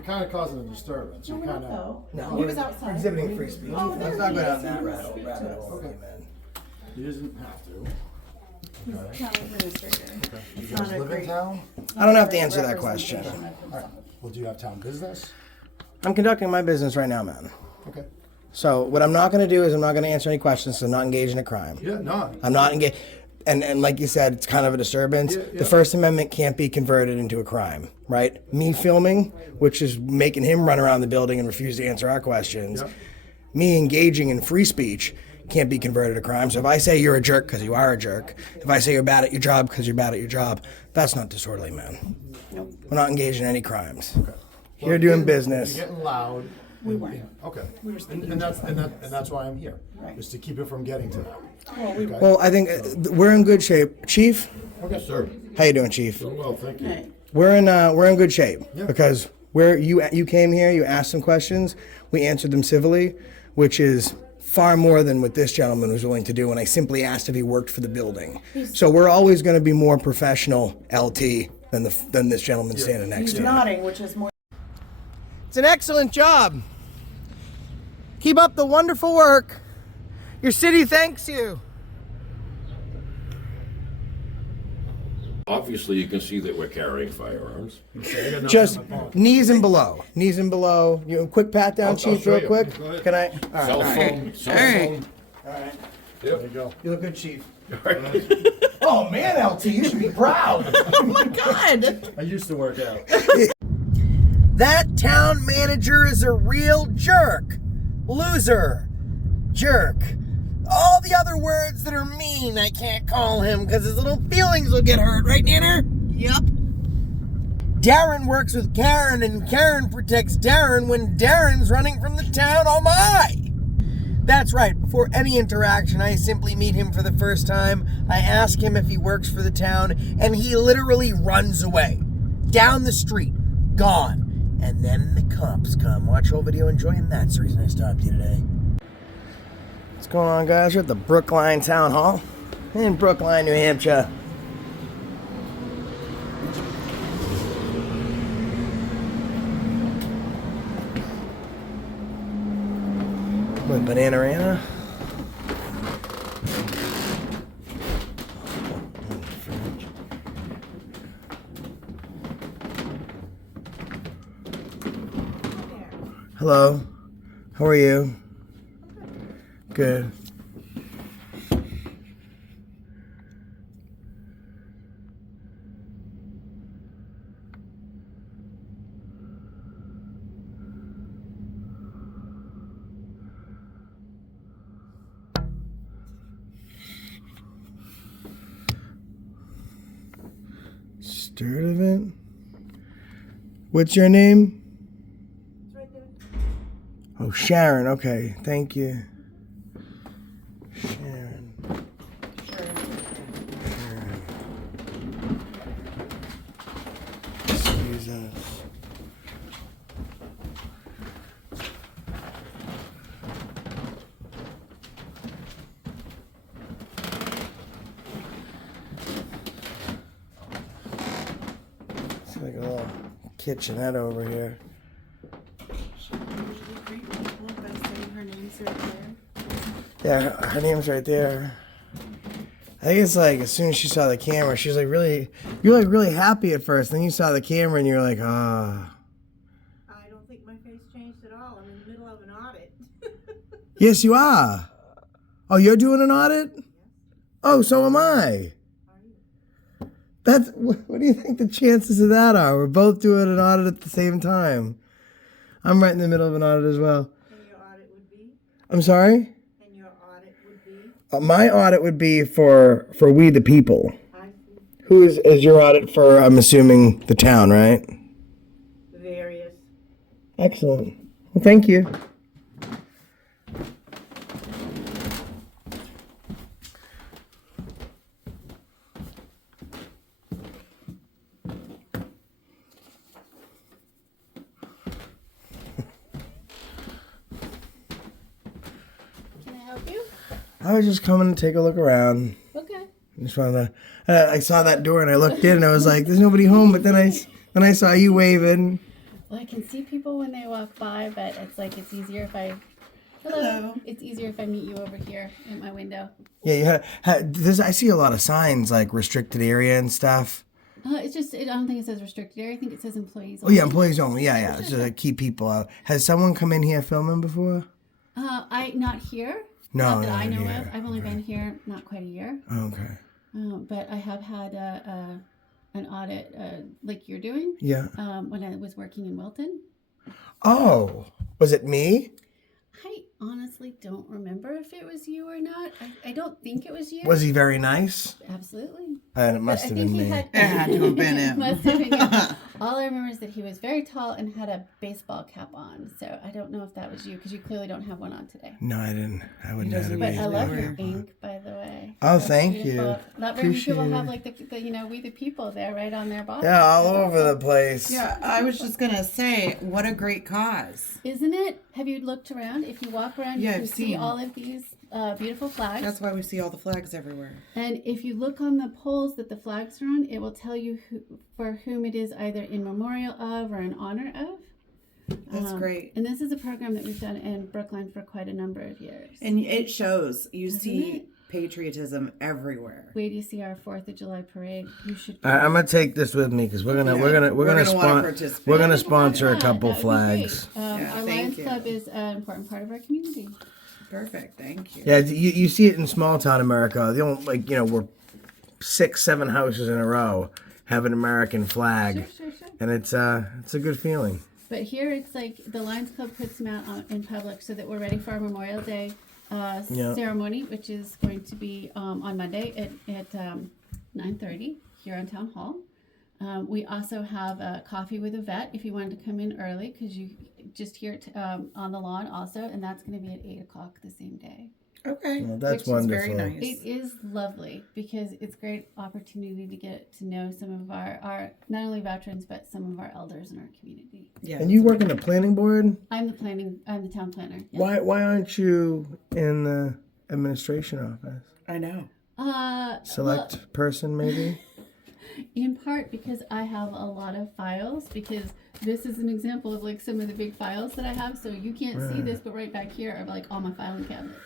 you're kind of causing a disturbance. No, You're we're kind not, of. though. He was outside. Exhibiting free speech. Oh, Let's there not he go is. down He that wants to speak rabbit to hole, us. man. He doesn't have to. He's town administrator. You It's guys not a live in great. town? I don't have to answer that question. representation of himself. Well, do you have town business? I'm conducting my business right now, man. Okay. So what I'm not going to do is I'm not going to answer any questions. So I'm not engaged in a crime. Yeah, no. I'm not engaged. And like you said, it's kind of a disturbance. Yeah, yeah. The First Amendment can't be converted into a crime, right? Me filming, which is making him run around the building and refuse to answer our questions. Yeah. Me engaging in free speech can't be converted to crime. So if I say you're a jerk because you are a jerk, if I say you're bad at your job because you're bad at your job, that's not disorderly, man. Nope. We're not engaged in any crimes. Okay. You're doing business. You're getting loud. We weren't. Okay. We were speaking And that's why I'm here. Right. Is to keep it from getting to that. Well, we Okay. Well, I think we're in good shape. Chief, Okay, sir. how you doing, Chief? Well, thank you. Right. We're in good shape Yeah. because you came here, you asked some questions, we answered them civilly, which is far more than what this gentleman was willing to do when I simply asked if he worked for the building. So we're always going to be more professional, LT, than this gentleman standing next He's to you. nodding, which is more. It's an excellent job. Keep up the wonderful work. Your city thanks you. Obviously, you can see that we're carrying firearms. Just knees and below. Knees and below. You quick pat down, I'll Chief, show real you. quick. Go ahead. Can I? All right. Cell all right. phone, cell All right. phone. All right. There you go. You look good, Chief. Oh man, LT, you should be proud. Oh my God! I used to work out. That town manager is a real jerk. Loser. Jerk. All the other words that are mean, I can't call him because his little feelings will get hurt, right, Nanner? Yep. Darren works with Karen, and Karen protects Darren when Darren's running from the town. Oh my! That's right. Before any interaction, I simply meet him for the first time. I ask him if he works for the town, and he literally runs away. Down the street. Gone. And then the cops come. Watch whole video, enjoying that's the reason I stopped you today. What's going on, guys? We're at the Brookline Town Hall in Brookline, New Hampshire. With Bananarana. Hello. How are you? Good. Sturdivant? What's your name? Oh, Sharon. Okay, thank you. Sharon. Excuse us. It's like a little kitchenette over here. Her name's right there. Yeah, her name's right there. I think it's like as soon as she saw the camera, she was like you're like really happy at first. Then you saw the camera and you're like, ah. I don't think my face changed at all. I'm in the middle of an audit. Yes, you are. Oh, you're doing an audit? Oh, so am I. What do you think the chances of that are? We're both doing an audit at the same time. I'm right in the middle of an audit as well. And your audit would be? I'm sorry? And your audit would be? My audit would be for we the people. I Who is your audit for, I'm assuming, the town, right? various. Excellent. Well, thank you. Can I help you? I was just coming to take a look around. Okay. Just wanted to, I saw that door and I looked in and I was like, there's nobody home. But then I saw you waving. Well, I can see people people when they walk by, but it's like it's easier if I. Hello. It's easier if I meet you over here at my window. Yeah, I see a lot of signs like restricted area and stuff. It's just I don't think it says restricted area. I think it says employees. Oh yeah, employees only. Yeah. It's just like keep people out. Has someone come in here filming before? I not here. No, not that I not know here. of. I've only been here not quite a year. Okay. But I have had an audit like you're doing. Yeah. When I was working in Wilton. Oh, was it me? I honestly don't remember if it was you or not. I don't think it was you. Was he very nice? Absolutely. And it must have been me. It had to have been him. Must have been him. All I remember is that he was very tall and had a baseball cap on. So I don't know if that was you because you clearly don't have one on today. No, I didn't. I wouldn't have But I love your it. ink, by the way. Oh, That's thank beautiful. you. Not very many people Appreciate have it. like the we the people there right on their body. Yeah, all over the place. Yeah, I was just gonna say, what a great cause. Isn't it? Have you looked around? If you walk around, Yeah, you can I've see seen. all of these beautiful flags. That's why we see all the flags everywhere. And if you look on the poles that the flags are on, it will tell you for whom it is either in memorial of or in honor of. That's great. And this is a program that we've done in Brookline for quite a number of years. And it shows. You see it? patriotism everywhere. Wait, you see our 4th of July parade. You should. I'm gonna take this with me because we're gonna wanna sponsor participate. we're gonna sponsor a Yeah, couple that would be flags. great. Yeah, Our thank Lions you. Club is an important part of our community. Perfect. Thank you. Yeah, you see it in small town America. They don't we're 6-7 houses in a row have an American flag, Sure. and it's a good feeling. But here it's like the Lions Club puts them out in public so that we're ready for our Memorial Day Yeah. ceremony, which is going to be on Monday at 9:30 here on Town Hall. We also have a coffee with a vet if you wanted to come in early because you just hear it on the lawn also, and that's going to be at 8 o'clock the same day. Okay. Well, that's Which is very wonderful. nice. It is lovely because it's great opportunity to get to know some of our not only veterans but some of our elders in our community. Yeah. And you work in the planning board. I'm the town planner. Yeah. Why aren't you in the administration office? I know. Select person, maybe. In part because I have a lot of files because this is an example of like some of the big files that I have. So you can't see this, but right back here are like all my filing cabinets.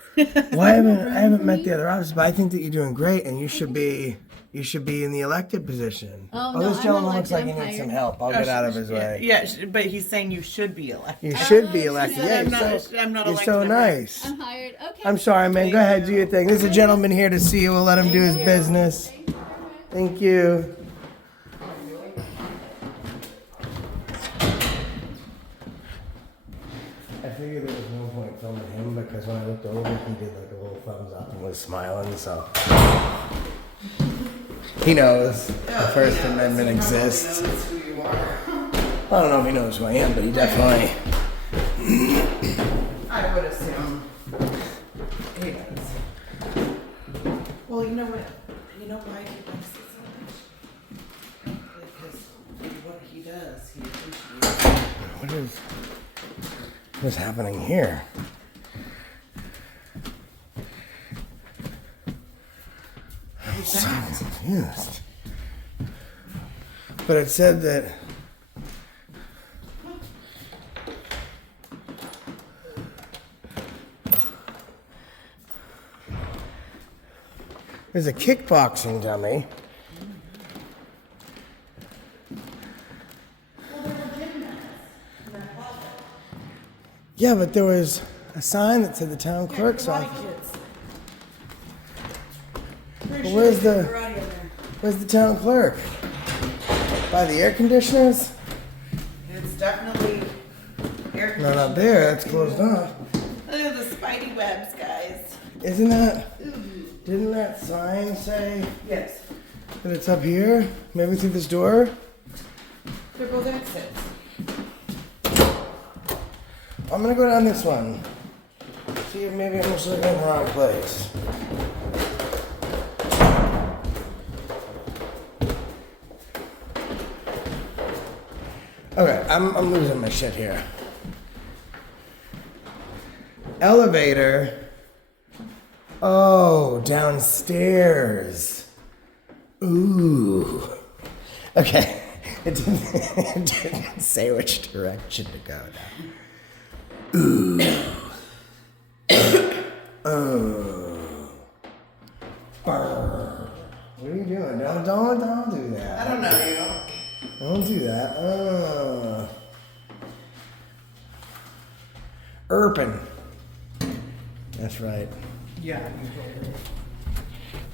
Well, I haven't met the other office, but I think that you're doing great, and you should be in the elected position. Oh, no, This I'm gentleman not looks like he elected, needs I'm some hired. help. I'll get out of his way. Yeah, but he's saying you should be elected. You should be elected. yeah, Yeah, I'm you're not- so, I'm not you're elected, so I'm nice. I'm hired. Okay. I'm sorry, man. Go ahead, do your thing. There's a gentleman here to see you. We'll let him do his business. Thank you. I figured there was no point filming him because when I looked over, he did like a little thumbs up and was smiling. So he knows the First Amendment exists. Knows who you are. I don't know if he knows who I am, but he definitely. I would assume he does. Well, you know what? You know why he likes it so much? Because what he does, he appreciates. What is happening here? I'm so confused. But it said that. There's a kickboxing dummy. Yeah, but there was a sign that said the town clerk's office. But where's the town clerk? By the air conditioners? It's definitely air Not up there, that's closed off. Look at the spidey webs, guys. Isn't that, didn't that sign say Yes. that it's up here? Maybe through this door? They're both exits. I'm gonna go down this one. See if maybe I'm just looking in the wrong place. Okay, I'm losing my shit here. Elevator. Oh, downstairs. Ooh. Okay. It didn't say which direction to go now. Ooh. Oh. Brr. What are you doing? Don't do that. I don't know you. Don't do that. Erpin. That's right. Yeah.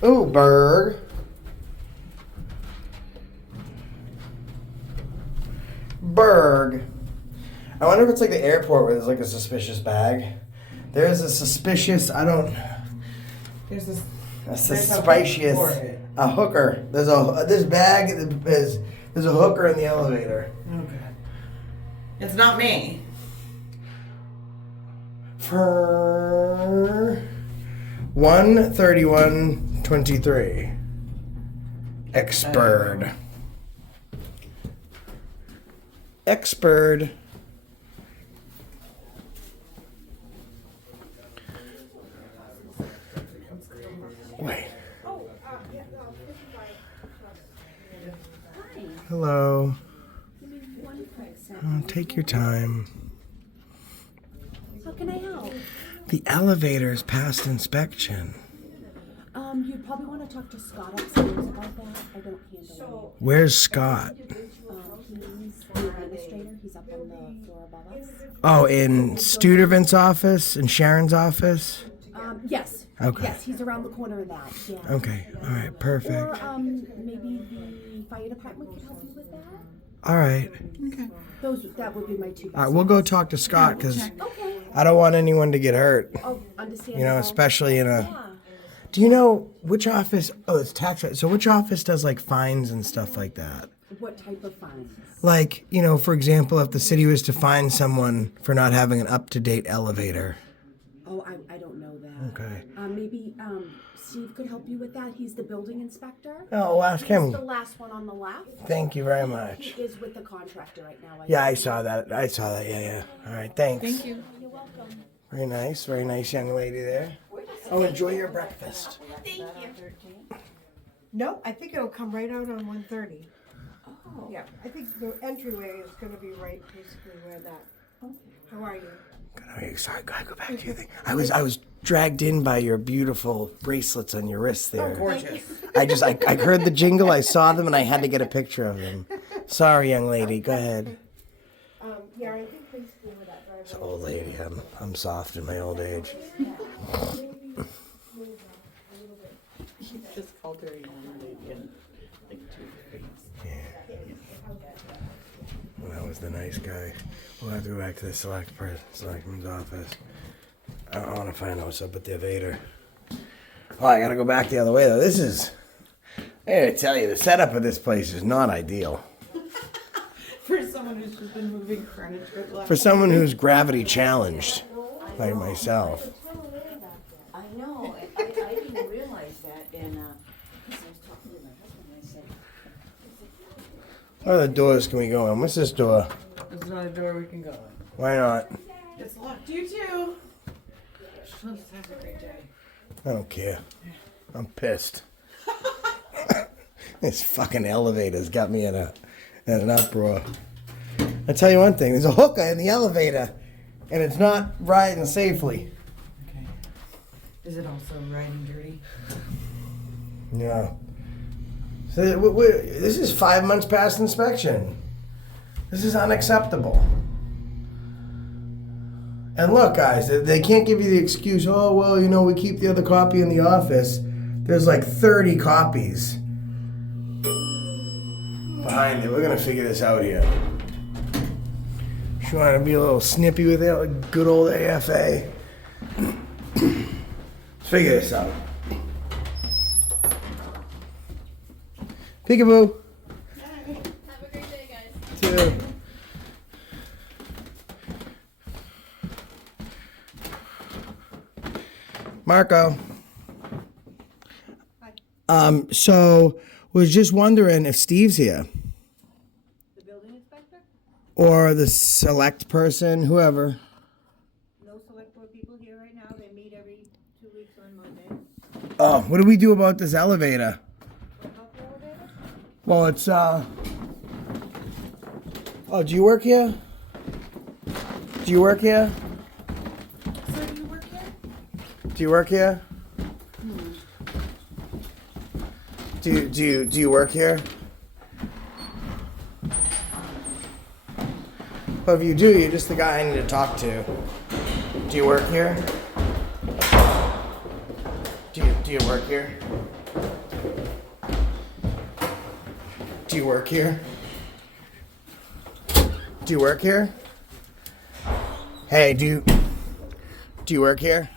Ooh, Berg. Berg. I wonder if it's like the airport where there's like a suspicious bag. There's a suspicious, There's this. a suspicious, a hooker. There's this bag is, there's a hooker in the elevator. Okay. It's not me. For 131.23. Expert. Expert. Wait. Hello. Oh, take your time. How can I help? The elevator's past inspection. You'd probably want to talk to Scott upstairs about that. I don't handle Where's Scott? it. He's the administrator. He's up on the floor above us. Oh, in Studervant's office? In Sharon's office? Yes. Okay. Yes, he's around the corner of that. Yeah. Okay, alright, perfect. Or maybe the fire department could help you with that. Alright. That would be my two best. Alright, we'll go talk to Scott because Okay. I don't want anyone to get hurt. Oh, understand. You know, especially in a. Yeah. Do you know which office? Oh, it's tax. So which office does like fines and stuff like that? What type of fines? Like, you know, for example, if the city was to fine someone for not having an up-to-date elevator. Oh, I don't know that. Okay. Maybe Steve could help you with that. He's the building inspector. Oh, we'll ask He's him. the last one on the left. Thank you very much. He is with the contractor right now. Yeah, I saw that. Yeah. All right, thanks. You're welcome. Very nice young lady there. Oh, enjoy your breakfast. No, I think it'll come right out on 130. Oh. Yeah, I think the entryway is gonna be right basically where that. How are you? Sorry, gotta go back to your thing. I was dragged in by your beautiful bracelets on your wrists there. Gorgeous. I heard the jingle, I saw them, and I had to get a picture of them. Sorry, young lady. Go ahead. Yeah, I think basically where that driveway. This old lady, I'm soft in my old age. Just called her young lady and like 2 degrees. Well, that was the nice guy. We'll have to go back to the selectman's office. I want to find out what's up with the elevator. Oh, I gotta go back the other way though. I gotta tell you, the setup of this place is not ideal. For someone who's just been moving furniture the last For someone who's gravity challenged, like myself. I know. I didn't realize that, and because I was talking to my husband, I said, What other doors can we go in? What's this door? There's another door we can go in. Why not? It's locked. You too. Let's have a great day. I don't care. I'm pissed. This fucking elevator's got me in an uproar. I'll tell you one thing, there's a hooker in the elevator, and it's not riding safely. Okay. Is it also riding dirty? Yeah. So this is 5 months past inspection. This is unacceptable. And look, guys, they can't give you the excuse, oh, well, you know, we keep the other copy in the office. There's like 30 copies behind it. We're going to figure this out here. If you want to be a little snippy with it, like good old AFA. Let's figure this out. Peekaboo. Have a great day, guys. Too. Marco. So was just wondering if Steve's here. The building inspector? Or the select person, whoever. No select board people here right now. They meet every 2 weeks on Monday. Oh, what do we do about this elevator? What about the elevator? Well, it's Oh, do you work here? Do you work here? So do you work here? Do you work here? Do you work here? Well, if you do, you're just the guy I need to talk to. Do you work here? Do you work here? Do you work here? Do you work here? Hey, do you work here?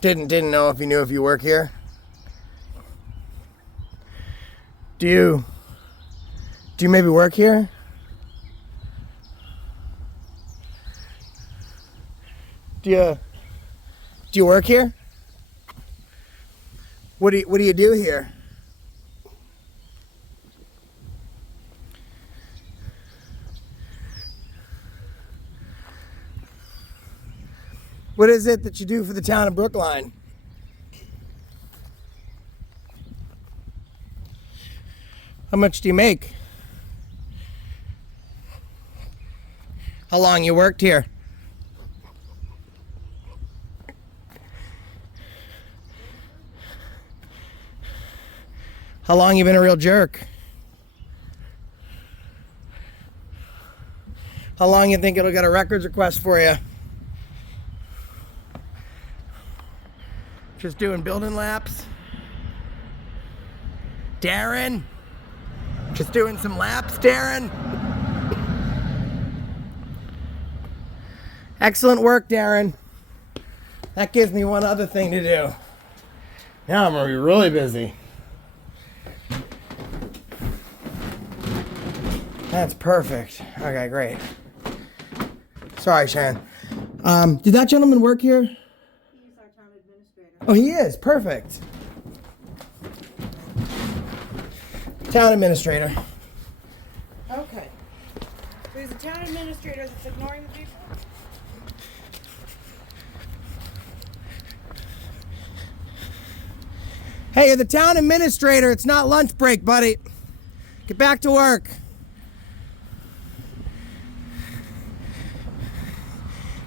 Didn't know if you knew if you work here. Do you maybe work here? Do you work here? What do you do here? What is it that you do for the town of Brookline? How much do you make? How long you worked here? How long you been a real jerk? How long you think it'll get a records request for you? Just doing building laps? Darren? Just doing some laps, Darren? Excellent work, Darren. That gives me one other thing to do. Now I'm gonna be really busy. That's perfect. Okay, great. Sorry, Shan. Did that gentleman work here? He's our town administrator. Oh, he is. Perfect. Town administrator. Okay. So he's a town administrator that's ignoring the people? Hey, you're the town administrator. It's not lunch break, buddy. Get back to work.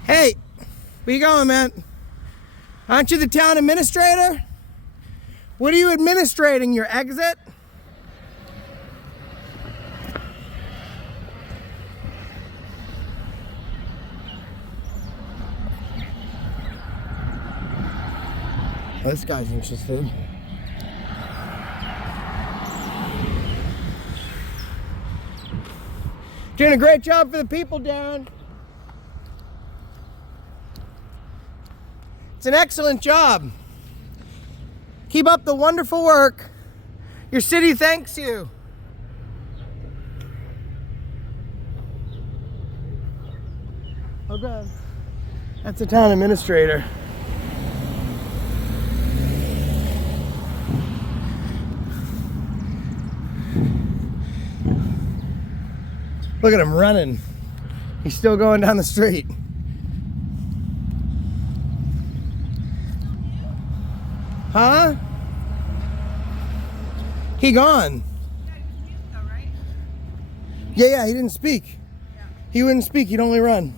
Hey, where you going, man? Aren't you the town administrator? What are you administrating? Your exit? Oh, this guy's interested. Doing a great job for the people, Darren. It's an excellent job. Keep up the wonderful work. Your city thanks you. Oh God. That's the town administrator. Look at him running. He's still going down the street. Huh? He gone. Yeah, he didn't speak. He wouldn't speak, he'd only run.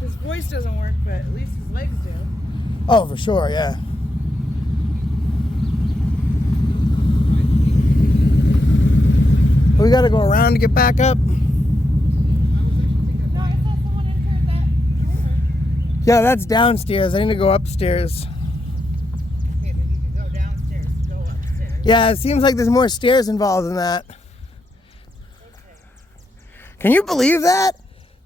His voice doesn't work, but at least his legs do. Oh, for sure, yeah. We gotta go around to get back up. Yeah, that's downstairs. I need to go upstairs. Okay, then you can go downstairs and go upstairs. Yeah, it seems like there's more stairs involved in that. Can you believe that?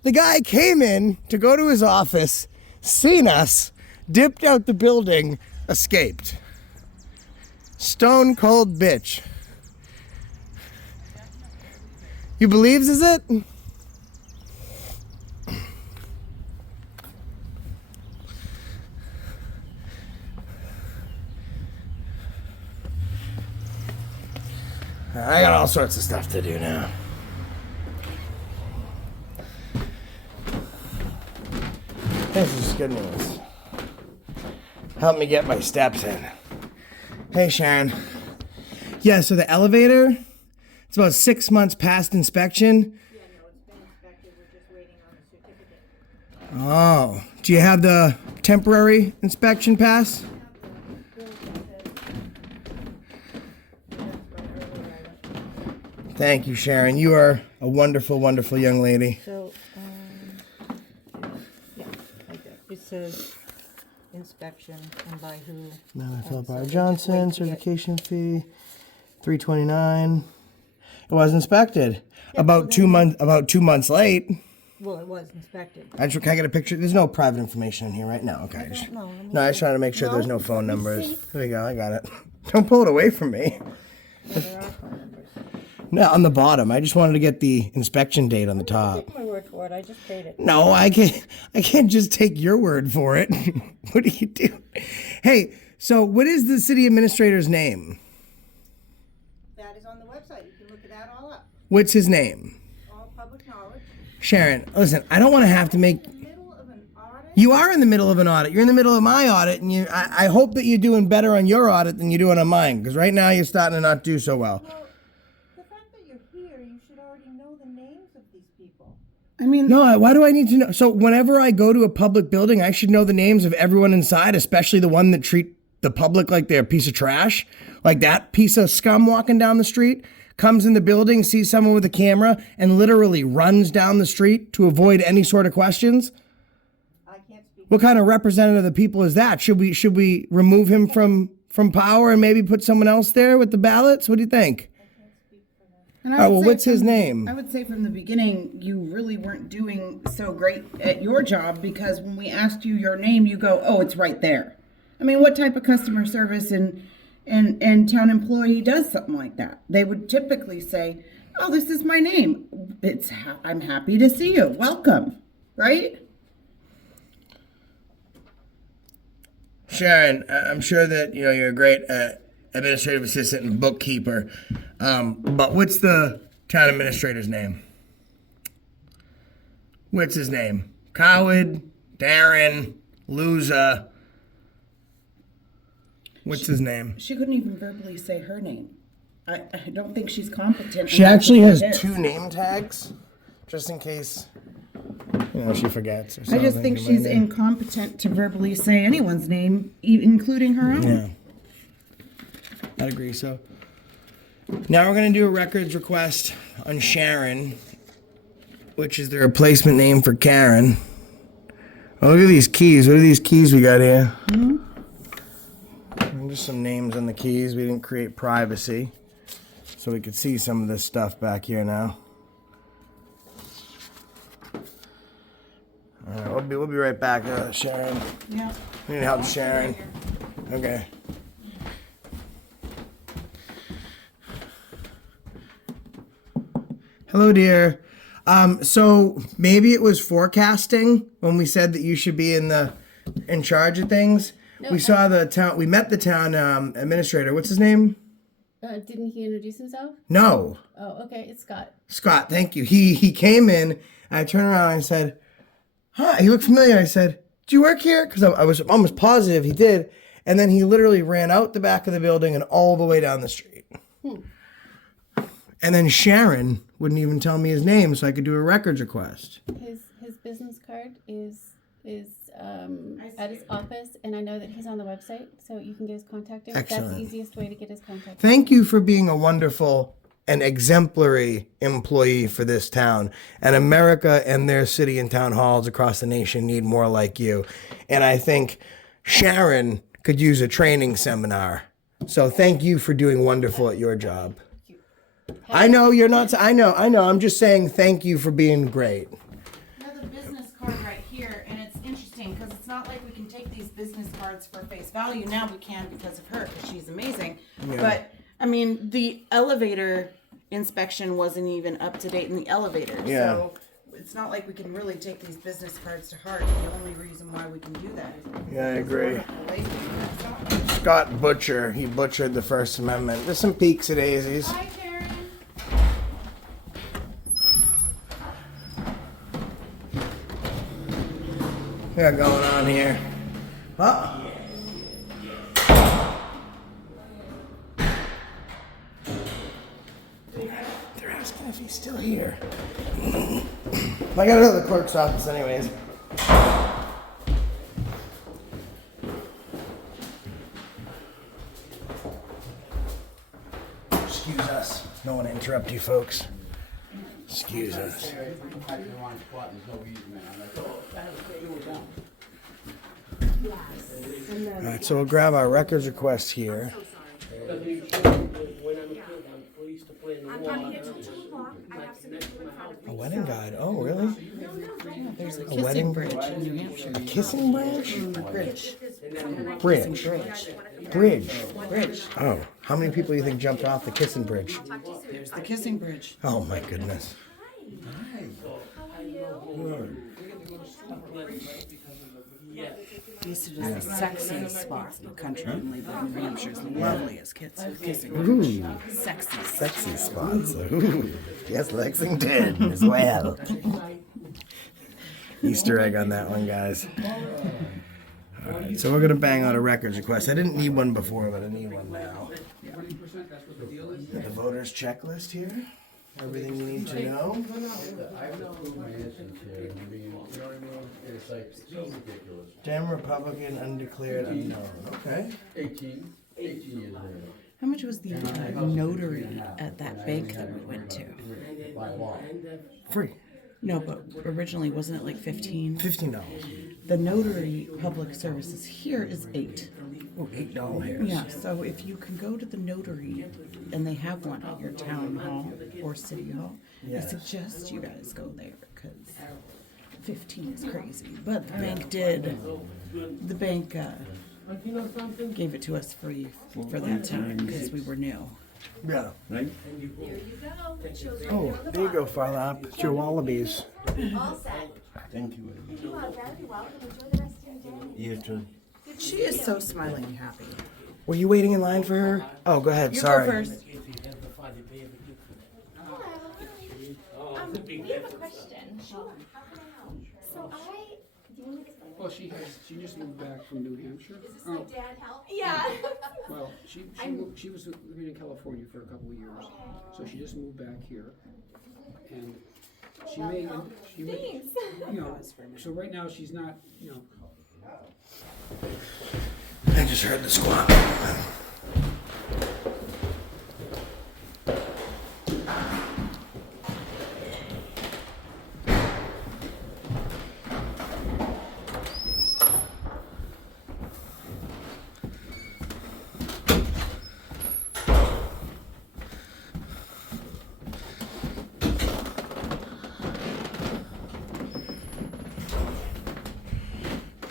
The guy came in to go to his office, seen us, dipped out the building, escaped. Stone cold bitch. You believes, is it? I got all sorts of stuff to do now. This is good news. Help me get my steps in. Hey, Sharon. Yeah, so the elevator, it's about 6 months past inspection. Yeah, no, it's been inspected, we're just waiting on the certificate. Oh, do you have the temporary inspection pass? Thank you, Sharon. You are a wonderful, wonderful young lady. So, yeah, like that. It says inspection and by who. Now Philip R. Johnson, certification fee, $329. It was inspected. About 2 months late. Well, it was inspected. Can I get a picture? There's no private information in here right now. Okay. I just trying to make sure there's no phone numbers. There you go. I got it. Don't pull it away from me. Yeah, there are phone numbers. No, on the bottom. I just wanted to get the inspection date on the top. Take my word for it, I just paid it. No, I can't just take your word for it. What do you do? Hey, so what is the city administrator's name? That is on the website, you can look that all up. What's his name? All public knowledge. Sharon, listen, I don't want to have to make... In the middle of an audit? You are in the middle of an audit. You're in the middle of my audit, and I hope that you're doing better on your audit than you're doing on mine, because right now you're starting to not do so well. Well, the fact that you're here, you should already know the names of these people. I mean, No, why do I need to know? So whenever I go to a public building, I should know the names of everyone inside, especially the one that treat the public like they're a piece of trash. Like that piece of scum walking down the street, comes in the building, sees someone with a camera, and literally runs down the street to avoid any sort of questions. I can't speak. What kind of representative of the people is that? Should we remove him from power and maybe put someone else there with the ballots? What do you think? and I All right, would well, say what's his from- name? I would say from the beginning, you really weren't doing so great at your job because when we asked you your name, you go, "Oh, it's right there." I mean, what type of customer service and town employee does something like that? They would typically say, "Oh, this is my name. I'm happy to see you. Welcome." Right? Sharon, I'm sure that you're a great administrative assistant and bookkeeper, but what's the town administrator's name? What's his name? Coward, Darren, Loser. What's his name? She couldn't even verbally say her name. I don't think she's competent. She enough actually to has do this. 2 name tags, just in case she forgets or I something. just think You she's might- incompetent to verbally say anyone's name, including her own. Yeah, I'd agree. So now we're gonna do a records request on Sharon, which is the replacement name for Karen. Oh, look at these keys. What are these keys we got here? Just some names on the keys. We didn't create privacy, so we could see some of this stuff back here now. All right, we'll be right back, Sharon. Yeah. We need help, Sharon. Okay. Hello, dear. So maybe it was forecasting when we said that you should be in charge of things. We saw the town. We met the town administrator. What's his name? Didn't he introduce himself? No, Oh, okay, it's Scott. Scott. Thank you. He came in. And I turned around and I said, "Huh?" He looked familiar. I said, "Do you work here?" Because I was almost positive he did. And then he literally ran out the back of the building and all the way down the street. And then Sharon wouldn't even tell me his name, so I could do a records request. His business card is at his office, and I know that he's on the website, so you can get his contact info. That's Excellent. the easiest way to get his contact. Thank you for being a wonderful and exemplary employee for this town. And America and their city and town halls across the nation need more like you. And I think Sharon could use a training seminar. So thank you for doing wonderful at your job. I know you're not, I know. I'm just saying thank you for being great. Another business card right here, and it's interesting because it's not like we can take these business cards for face value. Now we can because of her, because she's amazing. But I mean, the elevator inspection wasn't even up to date in the elevator. Yeah. So it's not like we can really take these business cards to heart. The only reason why we can do that is because Yeah, I it's agree. wonderful lady. That's all. Scott Butcher, he butchered the First Amendment. There's some peaks and daisies. Hi, Karen. We got going on here. Huh? still here? I gotta go to the clerk's office anyways. Excuse us. Don't want to interrupt you folks. Excuse us. Alright, so we'll grab our records request here. I'm here till 2 o'clock. I have some people in front of me. A wedding guide. Oh, really? There's a A kissing wedding bridge in New Hampshire. A kissing bridge? Bridge. Bridge. Bridge. Bridge. Oh, how many people do you think jumped off the kissing bridge? There's the kissing bridge. Oh my goodness. This is the sexiest spot in the country. And New Hampshire's the loveliest kissing bridge. Ooh, Sexy. sexy spots. Ooh, yes, Lexington as well. Easter egg on that one, guys. All right, so we're gonna bang out a records request. I didn't need one before, but I need one now. The voters checklist here. Everything you need to know. Dem, Republican, undeclared, unknown. Okay. 18 years old. How much was the notary at that bank that we went to? By law. Free. No, but originally wasn't it like 15? $15. The notary public services here is 8. Oh, $8 hairs. Yeah, so if you can go to the notary and they have one at your town hall or city hall, Yes. I suggest you guys go there because 15 is crazy. But the bank did. The bank gave it to us free for that time because we were new. Yeah. There you go. It shows right Oh, there on the there you go, bottom. Father Up. It's your wallabies. All set. Thank you. You are very welcome. Enjoy the rest of your day. You too. She is so smiling and happy. Were you waiting in line for her? Oh, go ahead. You Sorry. go first. We have a question. Sure. So do you want me to explain? Well, she just moved back from New Hampshire. Is this my dad help? Yeah. Well, she was living in California for a couple of years, so she just moved back here, and you know, so right now she's not, you know. I just heard the squawk.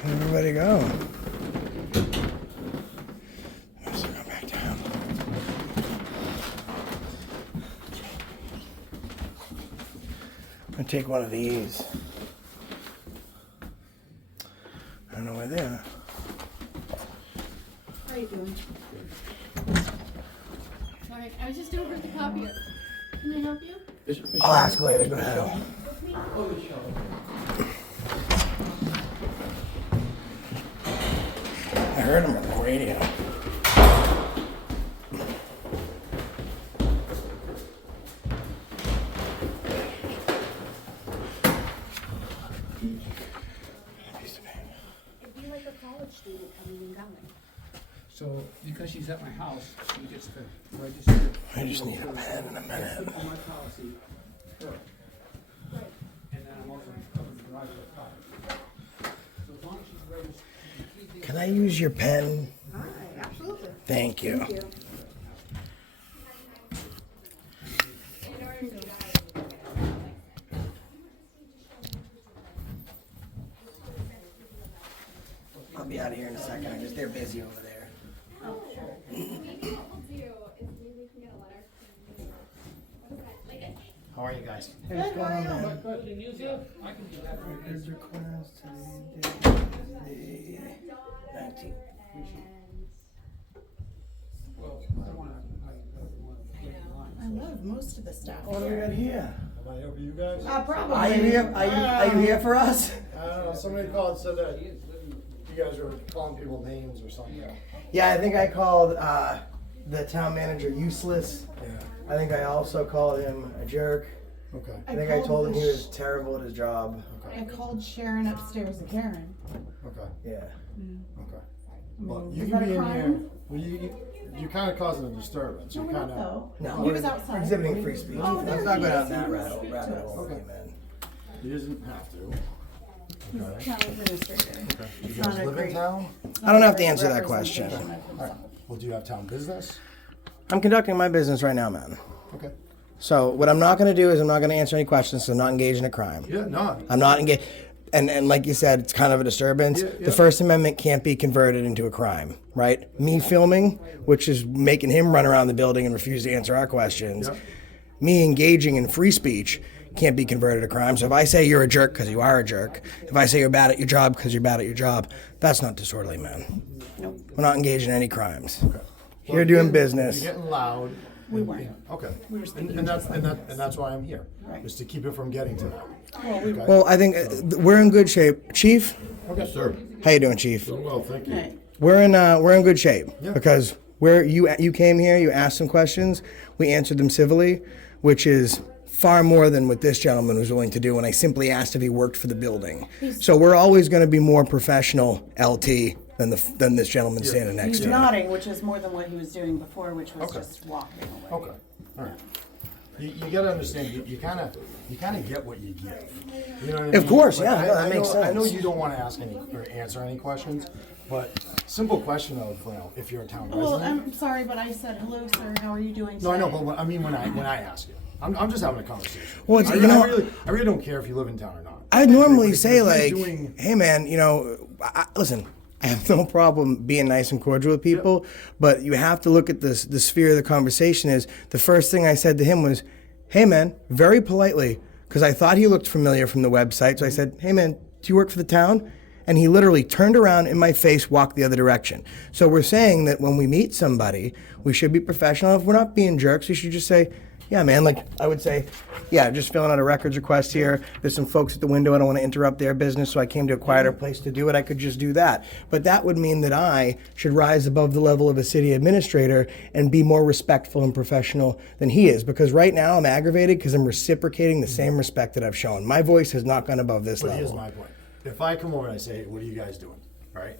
Where'd everybody go? Let's go back down. I'm gonna take one of these. I don't know where they are. How are you doing? Sorry, I was just over at the copier. Can I help you? I'll ask later. Go ahead. I heard him on the radio. It'd be like a college student coming and going. So because she's at my house, she gets to register. I just need a pen in a minute. Put on my policy, her. And then I'm also covered the driver of car. So as long as she's registered. Can I use your pen? Hi, absolutely. Thank you. I'll be out of here in a second. They're busy over there. How are you guys? What's going on, man? But can use it? I can do that. Records request, the 19th. Well, I don't wanna get in line. I love most of the stuff. What do we got here? Am I here for you guys? Probably. Are you here? Are you here for us? I don't know, somebody called and said that you guys were calling people names or something. Yeah, I think I called the town manager useless. Yeah. I think I also called him a jerk. Okay. I think I told him he was terrible at his job. I called Sharon upstairs and Karen. Okay. Yeah. Okay. Well, is you that can a be in crime? here. Well, you're kind of causing a disturbance. No, You we're not kind of. though. No, He was outside. exhibiting free speech. Oh, Let's there not he go down is. that He rabbit was hole, Okay. man. He doesn't have to. Okay. Town administrator. You guys live in town? I don't have to answer that question. Representation of All right. himself. Well, do you have town business? I'm conducting my business right now, man. Okay. So what I'm not going to do is I'm not going to answer any questions. So I'm not engaged in a crime. Yeah. No. I'm not engaged. And like you said, it's kind of a disturbance. Yeah. The First Amendment can't be converted into a crime, right? Me filming, which is making him run around the building and refuse to answer our questions. Yep. Me engaging in free speech can't be converted to crime. So if I say you're a jerk because you are a jerk, if I say you're bad at your job because you're bad at your job, that's not disorderly, man. Nope. We're not engaged in any crimes. Well, You're doing business. You're getting loud. We weren't. Okay. We were speaking and that's why I'm here. Right. Is to keep it from getting to that. Well, we Okay. Well, I think we're in good shape. Chief, Okay, sir. how you doing, Chief? Doing well, thank you. Right. We're in good shape Yeah. because you came here, you asked some questions, we answered them civilly, which is far more than what this gentleman was willing to do when I simply asked if he worked for the building. So we're always going to be more professional, LT, than this gentleman standing next He's to you. nodding, which is more than what he was doing before, which was Okay. just walking away. Okay. All right. You got to understand. You kind of get what you give. You know what I mean? Of course, Like, yeah, I, no, that I makes know, I know sense. you don't want to ask any or answer any questions, but simple question of if you're a town Well, resident. I'm sorry, but I said, hello, sir, how are you doing today? No, I know, but I mean when I ask you, I'm just having a conversation. Well, it's- I, you know- I really don't care if you live in town or not. I normally If say you're like, doing- hey man, listen, I have no problem being nice and cordial with people, but you have to look at the sphere of the conversation is the first thing I said to him was, hey man, very politely, because I thought he looked familiar from the website. So I said, hey man, do you work for the town? And he literally turned around in my face, walked the other direction. So we're saying that when we meet somebody, we should be professional. If we're not being jerks, we should just say, yeah, man, like I would say, yeah, just filling out a records request here. There's some folks at the window. I don't want to interrupt their business, so I came to a quieter place to do it. I could just do that. But that would mean that I should rise above the level of a city administrator and be more respectful and professional than he is. Because right now I'm aggravated because I'm reciprocating the same respect that I've shown. My voice has not gone above this But here's level. my point. If I come over and I say, what are you guys doing? Right?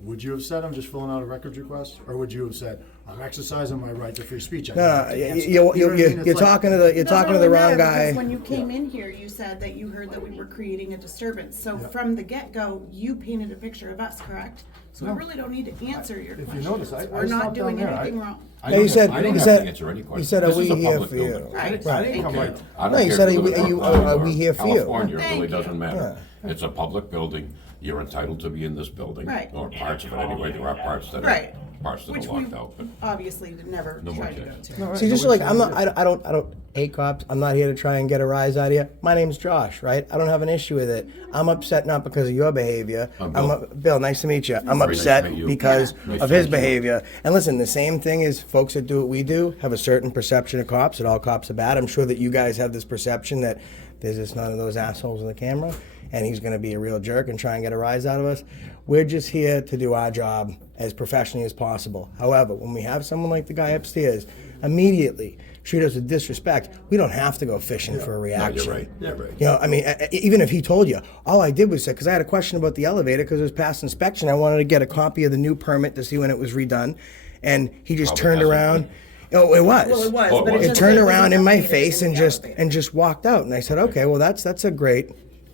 Would you have said I'm just filling out a records request? Or would you have said, I'm exercising my right to free speech? I don't have to answer." You know what I mean? It's You're like- talking to the It doesn't wrong really matter, guy. because when you came in here, you said that you heard that we were creating a disturbance. So from the get-go, you painted a picture of us, correct? So we really don't need to answer your If you questions. notice, I We're not stopped down doing there. anything wrong. I No, you don't said have- I don't you have said to answer any you questions. said, are This we is a here public for you? building. Right. I didn't come Okay. right. I No, don't you care said, if are you we- live in are Brookline or we here for you? California, it Thank really you. doesn't matter. It's a public building. You're entitled to be in this building. Right. Or parts of it anyway. There are parts that Right. are parts that Which are we locked out. But obviously did never No more try to go kids. to. See, just like I don't hate cops. I'm not here to try and get a rise out of you. My name's Josh, right? I don't have an issue with it. I'm upset not because of your behavior. Bill. Bill, nice to meet you. I'm Very nice upset to meet you. because Nice of to his meet you. behavior. And listen, the same thing is folks that do what we do have a certain perception of cops, that all cops are bad. I'm sure that you guys have this perception that there's just none of those assholes on the camera, and he's going to be a real jerk and try and get a rise out of us. We're just here to do our job as professionally as possible. However, when we have someone like the guy upstairs immediately treat us with disrespect, we don't have to go fishing for a no, reaction. you're right. You're right. You know, I mean, even if he told you, all I did was say, because I had a question about the elevator because it was past inspection, I wanted to get a copy of the new permit to see when it was redone, and he just Probably turned hasn't around. Oh, it was. Well, it was, Oh, but it it was. It just turned wasn't around in my updated face in and the just elevator. walked out. And I said, okay, well that's a great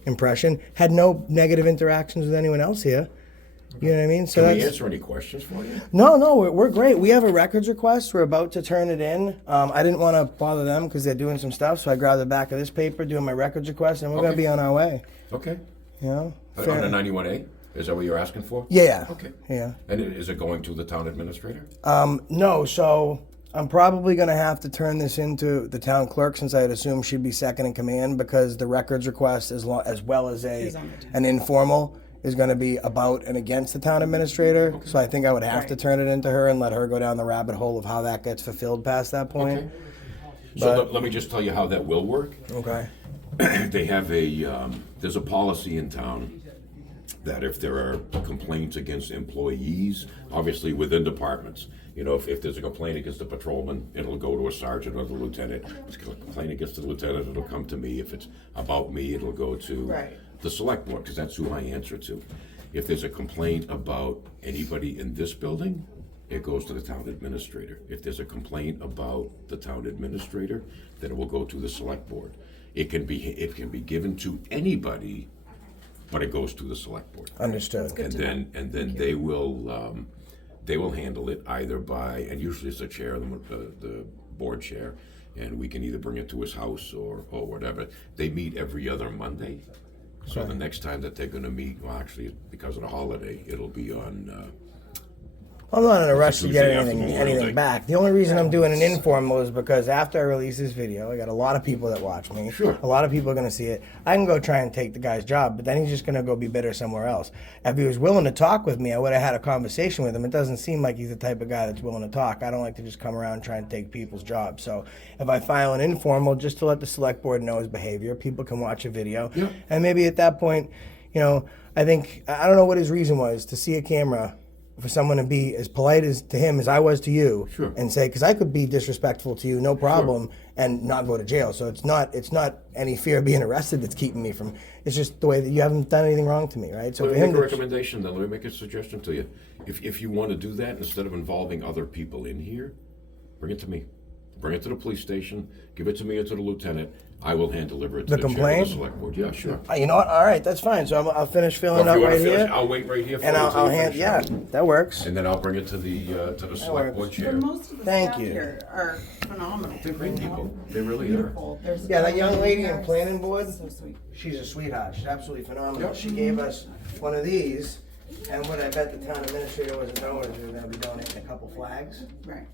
impression. Had no negative interactions with anyone else here. You know what I mean? So can we that's answer any questions for you? no, we're great. We have a records request. We're about to turn it in. I didn't want to bother them because they're doing some stuff, so I grabbed the back of this paper, doing my records request, and we're gonna Okay. be on our way. Okay. You know? On the 91A? Is that what you're asking for? Yeah. Okay. Yeah. And is it going to the town administrator? No, so I'm probably going to have to turn this into the town clerk, since I'd assume she'd be second in command, because the records request, as well as an informal, is going to be about and against the town administrator. So I think I would have to turn it into her and let her go down the rabbit hole of how that gets fulfilled past that point. Okay. So let me just tell you how that will work. Okay. They have there's a policy in town that if there are complaints against employees, obviously within departments, you know, if there's a complaint against the patrolman, it'll go to a sergeant or the lieutenant. If it's a complaint against the lieutenant, it'll come to me. If it's about me, it'll go to Right. the select board, because that's who I answer to. If there's a complaint about anybody in this building, it goes to the town administrator. If there's a complaint about the town administrator, then it will go to the select board. It can be given to anybody, but it goes to the select board. Understood. And then they will handle it either by, and usually it's the chair, the board chair, and we can either bring it to his house or whatever. They meet every other Monday. So the next time that they're gonna meet, well, actually, because of the holiday, it'll be on, I'm not in a rush to get Tuesday after Memorial anything Day. back. The only reason I'm doing an informal is because after I release this video, I got a lot of people that watch me. Sure. A lot of people are going to see it. I can go try and take the guy's job, but then he's just going to go be bitter somewhere else. If he was willing to talk with me, I would have had a conversation with him. It doesn't seem like he's the type of guy that's willing to talk. I don't like to just come around and try and take people's jobs. So if I file an informal just to let the select board know his behavior, people can watch a video. Yeah. And maybe at that point, you know, I don't know what his reason was to see a camera for someone to be as polite as to him as I was to you, Sure. and say, because I could be disrespectful to you, no problem, and not go to jail. So it's not any fear of being arrested that's keeping me from. It's just the way that you haven't done anything wrong to me, right? So let for me him make a to, recommendation then, let me make a suggestion to you. If you want to do that, instead of involving other people in here, bring it to me. Bring it to the police station, give it to me or to the lieutenant. I will hand deliver it to The the chair of complaint? the select board. Yeah, sure. you know what? All right, that's fine. So I'll finish Or filling if out you wanna right finish, here, I'll wait right here for and you I'll until you hand. finish Yeah, it. that works. And then I'll bring it to the select board But chair. most of the Thank staff you. here are phenomenal. They're great people. They really are. Beautiful. There's Yeah, that young lady in planning board, so sweet. she's a sweetheart. She's absolutely phenomenal. Yep. She gave us one of these, and what I bet the town administrator wasn't knowing is we were going to be donating a couple flags. Right.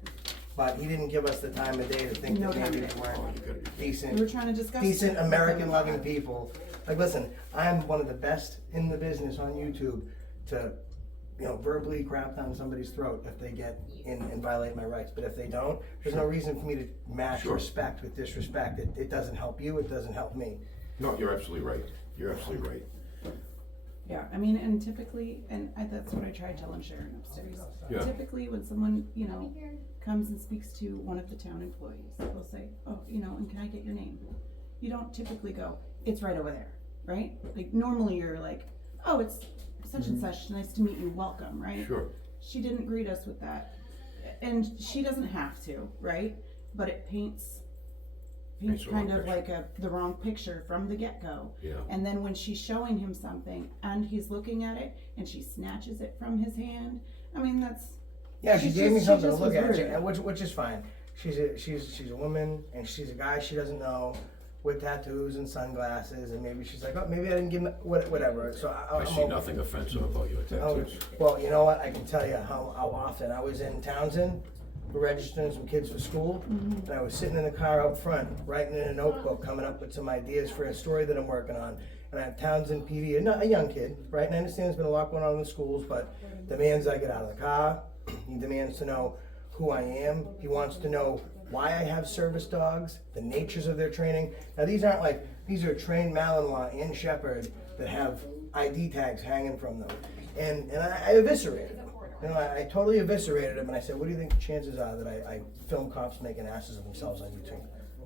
But he didn't give us the time of day to think No that time maybe of we day. weren't We were decent, trying to discuss. decent American-loving people. Like, listen, I'm one of the best in the business on YouTube to, verbally crap down somebody's throat if they get in and violate my rights. But if they don't, there's no reason for me to match Sure. respect with disrespect. It doesn't help you. It doesn't help me. No, you're absolutely right. You're absolutely right. Yeah, I mean, and typically, that's what I try telling Sharon upstairs. Yeah. Typically, when someone, comes and speaks to one of the town employees, they'll say, oh, and can I get your name? You don't typically go, it's right over there, right? Like, normally you're like, oh, it's such and such, nice to meet you, welcome, right? Sure. She didn't greet us with that. And she doesn't have to, right? But it paints Paints the kind wrong of like the wrong picture from the get-go. Yeah. And then when she's showing him something and he's looking at it and she snatches it from his hand, I mean, that's. Yeah, she she's gave me just- something to she look just at, was rude. which is fine. She's a woman, and she's a guy she doesn't know, with tattoos and sunglasses, and maybe she's like, oh, maybe I didn't give him whatever. So I I'm see okay. nothing offensive about your Oh, tattoos. well, you know what? I can tell you how often I was in Townsend, registering some kids for school, and I was sitting in the car out front, writing in a notebook, coming up with some ideas for a story that I'm working on. And I have Townsend PD, a young kid, right? And I understand there's been a lot going on in the schools, but demands I get out of the car. He demands to know who I am. He wants to know why I have service dogs, the natures of their training. Now, these are trained Malinois and Shepherd that have ID tags hanging from them. And I eviscerated them. I totally eviscerated him, and I said, what do you think the chances are that I film cops making asses of themselves on YouTube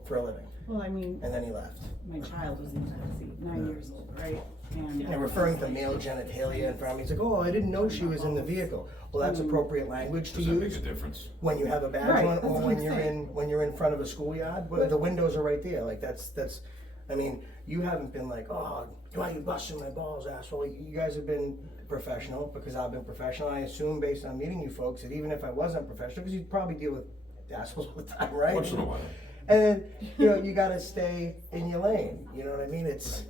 for a living? Well, I mean, And then he left. my child was in the backseat, 9 years old, right? And Referring to male genitalia in front of me, he's like, oh, I didn't know she was in the vehicle. Well, that's appropriate language to Does that make use a difference? when you have a badge Right, on, that's or what when I'm you're saying. when you're in front of a schoolyard. Well, the windows are right there. Like that's. I mean, you haven't been like, oh, why are you busting my balls, asshole? Like, you guys have been professional because I've been professional. I assume based on meeting you folks that even if I wasn't professional, because you'd probably deal with assholes all the time, right? Once in a while. And then you got to stay in your lane. You know what I mean? It's.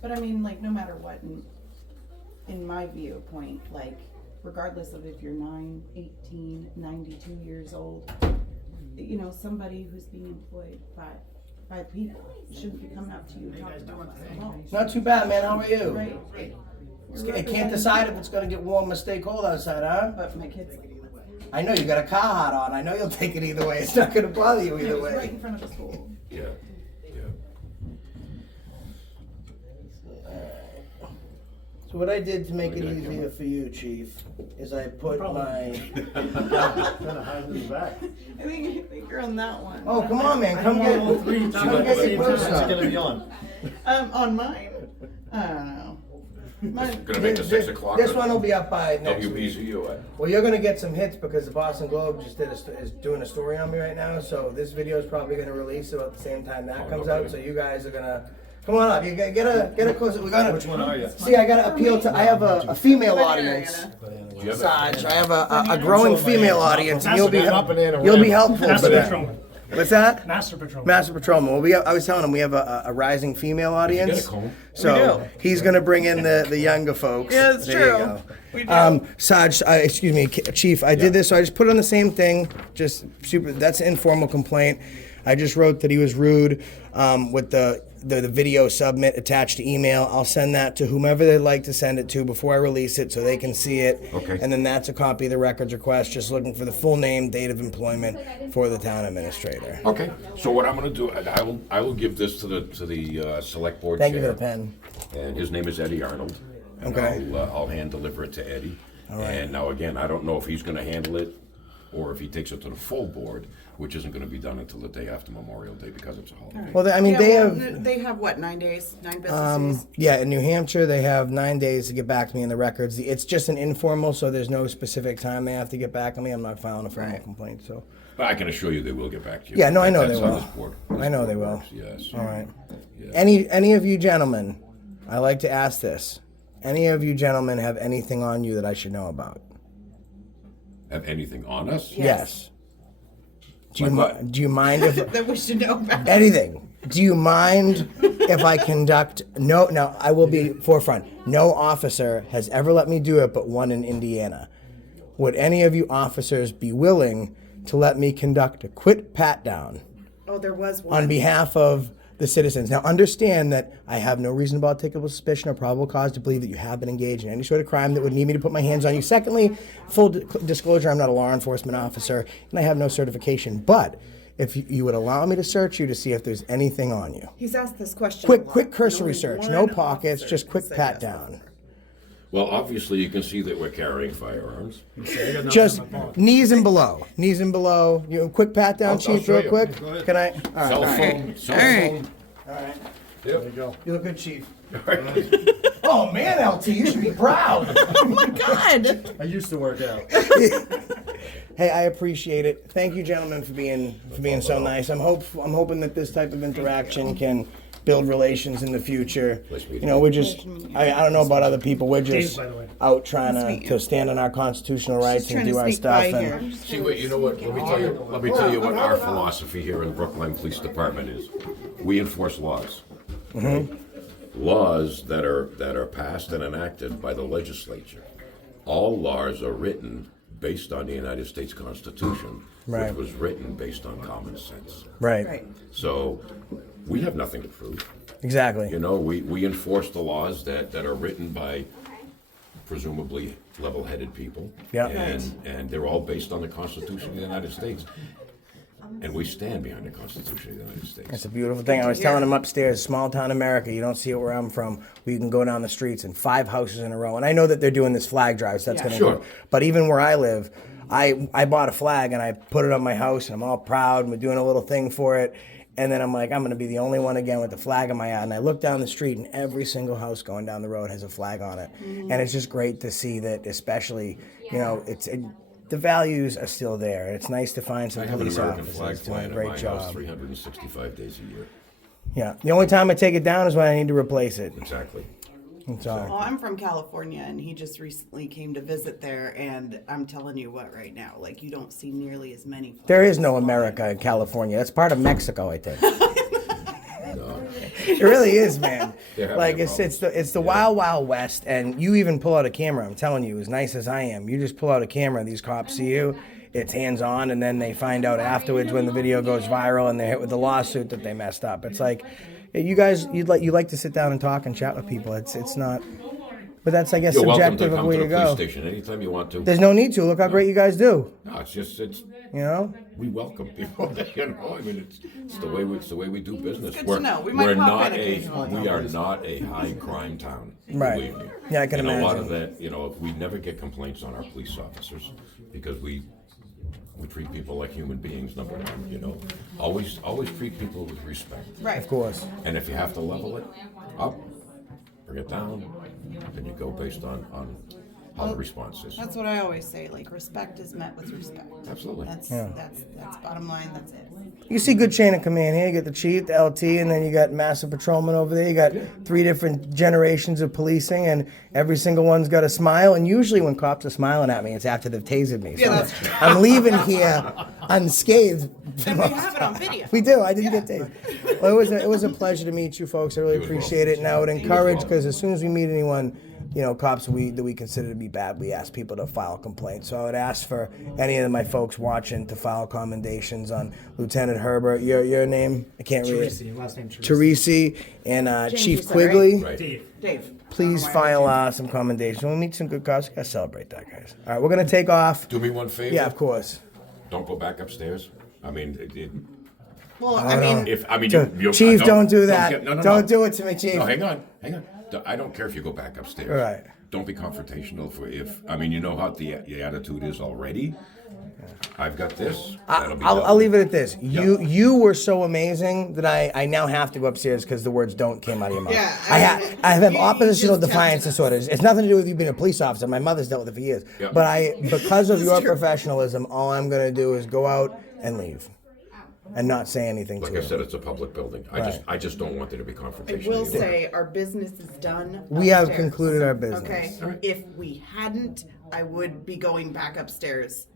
But I mean, like, no matter what, in my viewpoint, like, regardless of if you're 9, 18, 92 years old, somebody who's being employed by people shouldn't be coming up to you and talking about us at all. Not too bad, man. How are you? Right. I can't decide if it's going to get warm or stay cold outside, huh? But my kids, I know you got a car hat on. I know you'll take it either way. It's not going to bother you it either was right way. in front of the school. Yeah, yeah. So So what I did to make it easier for you, Chief, is I put my... Kind of hiding in the back. I think you're on that one. Oh, come on, man. Come get All three times come at get the same your time. close It's up. gonna be on. On mine? I don't know. Mine, Gonna make the 6 o'clock. This one will be up by next week. WBZ or what? Well, you're gonna get some hits because the Boston Globe just is doing a story on me right now. So this video is probably gonna release about the same time that comes out. So you guys are gonna come on up. You get a closer. We gotta. Which one are you? See, I gotta appeal to. I have a female audience. Sarge, I have a growing female audience, and you'll be helpful for that. What's that? Master Patrol. Master Patrolman. Well, I was telling him we have a rising female audience. Get a comb. So he's going to bring in the younger folks. Yeah, it's There you true. go. We do. Sarge, excuse me, Chief. I did this, so I just put on the same thing. Just super. That's an informal complaint. I just wrote that he was rude with the video submit attached to email. I'll send that to whomever they'd like to send it to before I release it so they can see it. Okay. And then that's a copy of the records request, just looking for the full name, date of employment for the town administrator. Okay, so what I'm gonna do, I will give this to the select board Thank you for chair. the pen. And his name is Eddie Arnold. And Okay. I'll hand deliver it to Eddie. And now again, I don't know if he's gonna handle it or if he takes it to the full board, which isn't gonna be done until the day after Memorial Day because it's a holiday. Well, I mean, Yeah, they well, have. They have what, 9 days? 9 business days? Yeah, in New Hampshire, they have 9 days to get back to me in the records. It's just an informal, so there's no specific time they have to get back to me. I'm not filing a formal complaint, so. But I can assure you they will get back to you. Yeah, no, I know That's they how will. this board- I know this they board will. works, Yes. All right. Yeah. Any of you gentlemen, I like to ask this. Any of you gentlemen have anything on you that I should know about? Have anything on us? Yes. Do you, Like what? do you mind if That we should know about. anything? Do you mind if I conduct no? I will be forefront. No officer has ever let me do it, but one in Indiana. Would any of you officers be willing to let me conduct a quick pat down Oh, there was one. on behalf of the citizens? Now, understand that I have no reasonable articulable suspicion or probable cause to believe that you have been engaged in any sort of crime that would need me to put my hands on you. Secondly, full disclosure, I'm not a law enforcement officer and I have no certification. But if you would allow me to search you to see if there's anything on you. He's asked this question. a lot. Quick cursory Only search, no one pockets, officer just quick said pat yes down. before. Well, obviously, you can see that we're carrying firearms. Just knees and below. Knees and below. You quick pat down, I'll Chief, show real you. quick. Go ahead. Can I? All Cell right. phone, cell phone. All right. There you go. You look good, Chief. Oh man, LT, you should be proud. Oh my God! I used to work out. Hey, I appreciate it. Thank you, gentlemen, for being so nice. I'm hoping that this type of interaction can build relations in the future. You know, we're just I don't know about other people. We're just by the way. out trying to stand on our constitutional rights and Trying do to our sneak stuff. by And here. See, wait, you know what, let me tell you what our philosophy here in the Brookline Police Department is. We enforce laws. Laws that are passed and enacted by the legislature. All laws are written based on the United States Constitution, Right. which was written based on common sense. right. So, we have nothing to prove. Exactly. You know, we enforce the laws that are written by presumably level-headed people. Yeah. And they're all based on the Constitution of the United States. And we stand behind the Constitution of the United States. It's a beautiful thing. I was telling him upstairs, small town America, you don't see it where I'm from. We can go down the streets and 5 houses in a row. And I know that they're doing this flag drive, so that's Yeah. going to Sure. But even where I live, I bought a flag and I put it on my house and I'm all proud and we're doing a little thing for it. And then I'm like, I'm going to be the only one again with the flag on my eye. And I look down the street and every single house going down the road has a flag on it. And it's just great to see that, especially, you know, the values are still there. It's nice to find some I have an police American flag officers doing flying a in great my job. house 365 days a year. Yeah. The only time I take it down is when I need to replace it. Exactly. That's all. Well, I'm from California, and he just recently came to visit there, and I'm telling you what, right now, like, you don't see nearly as many. There is no America in California. That's part of Mexico, I think. It really is, man. They're having Like their it's the wild, wild west, and you even pull out a camera. I'm telling you, as nice as I am, you just pull out a camera. These cops see you. It's hands on, and then they find out afterwards when the video goes viral and they're hit with the lawsuit that they messed up. It's like, you guys, you like to sit down and talk and chat with people. It's not. But that's, I guess, You're welcome to subjective of come where to you the police go. station anytime you want to. There's no need to. Look how great you guys do. No, it's You know? we welcome people. You know, I mean, it's the way we do business. good to know. We might pop in occasionally. We are not a high crime town. Right. Believe me. Yeah, I can and a lot imagine. of that, you know, we never get complaints on our police officers because we treat people like human beings. Number one, you know, always treat people with respect. Right. Of course. And if you have to level it up, bring it down, then you go based on how the response is. That's what I always say, like, respect is met with respect. Absolutely. That's bottom line, that's it. You see good chain of command here. You got the chief, the LT, and then you got massive patrolman over there. You got 3 different generations of policing, and every single one's got a smile. And usually when cops are smiling at me, it's after they've tasered me. So that's true. I'm leaving here unscathed. And we have it on video. We do. I didn't get tased. Well, it was a pleasure to meet you folks. I really appreciate it. And I would encourage, because as soon as we meet anyone, you know, cops that we consider to be bad, we ask people to file complaints. So I would ask for any of my folks watching to file commendations on Lieutenant Herbert. Your name? I can't read it. Teresi, last name Teresi. Teresi and James, Chief you said, Quigley. Right. Dave. Please file some commendations. When we meet some good cops, we gotta celebrate that, guys. All right, we're gonna take off. Do me one favor. Yeah, of course. Don't go back upstairs. I mean, Well, I mean, Chief, don't do that. No. Don't do it to me, Chief. No, hang on. I don't care if you go back upstairs. All right. Don't be confrontational. I mean, you know how the attitude is already. I've got this. I'll leave it at this. You were so amazing that I now have to go upstairs because the words "don't" came out of your mouth. Yeah, I have you oppositional just defiance disorders. It's nothing to do with you being a police officer. My mother's dealt with it for years. Yeah. But because of your professionalism, all I'm gonna do is go out and leave, and not say anything Like to I you. said, it's a public building. I just don't want there to be I confrontation. will anymore. say our business is done. We have upstairs. concluded our business. Okay. If we hadn't, I would be going back upstairs.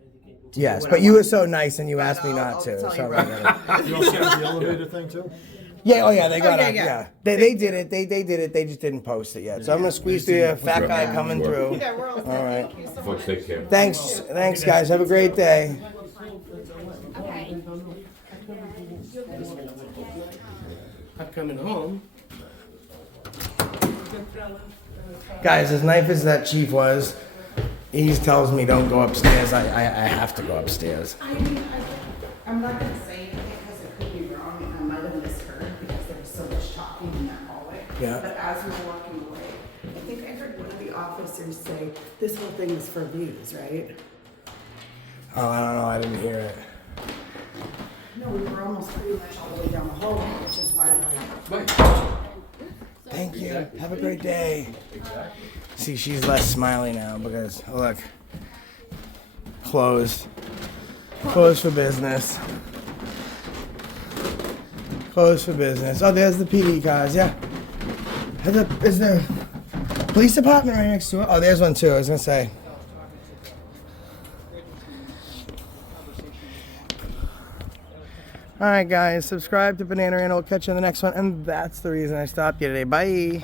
Yes, what but I you were want. so nice and you asked me I'll not to. tell you Sorry right about that. You also have the elevator thing too? Yeah, oh yeah, they got it. yeah. Yeah, they did it. They did it. They just didn't post it yet. So I'm gonna squeeze through a fat guy coming through. Yeah, we're all set. All right. Thank you so much. Folks, take care. Thanks, guys. Have a great day. I'm coming home. Guys, as nice as that chief was, he tells me don't go upstairs. I have to go upstairs. I mean, I'm not gonna say anything because it could be wrong and I might have misheard because there was so much talking in that hallway. Yeah. But as we were walking away, I think I heard one of the officers say, this whole thing is for views, right? Oh, I don't know. I didn't hear it. No, we were almost pretty much all the way down the hallway, which is why I'm like, Thank you. Have a great day. See, she's less smiley now because, oh, look, closed. Closed for business. Closed for business. Oh, there's the PD cars, yeah. Is the police department right next to it? Oh, there's one too, I was gonna say. Alright guys, subscribe to Banana Randall. We'll catch you in the next one. And that's the reason I stopped you today. Bye.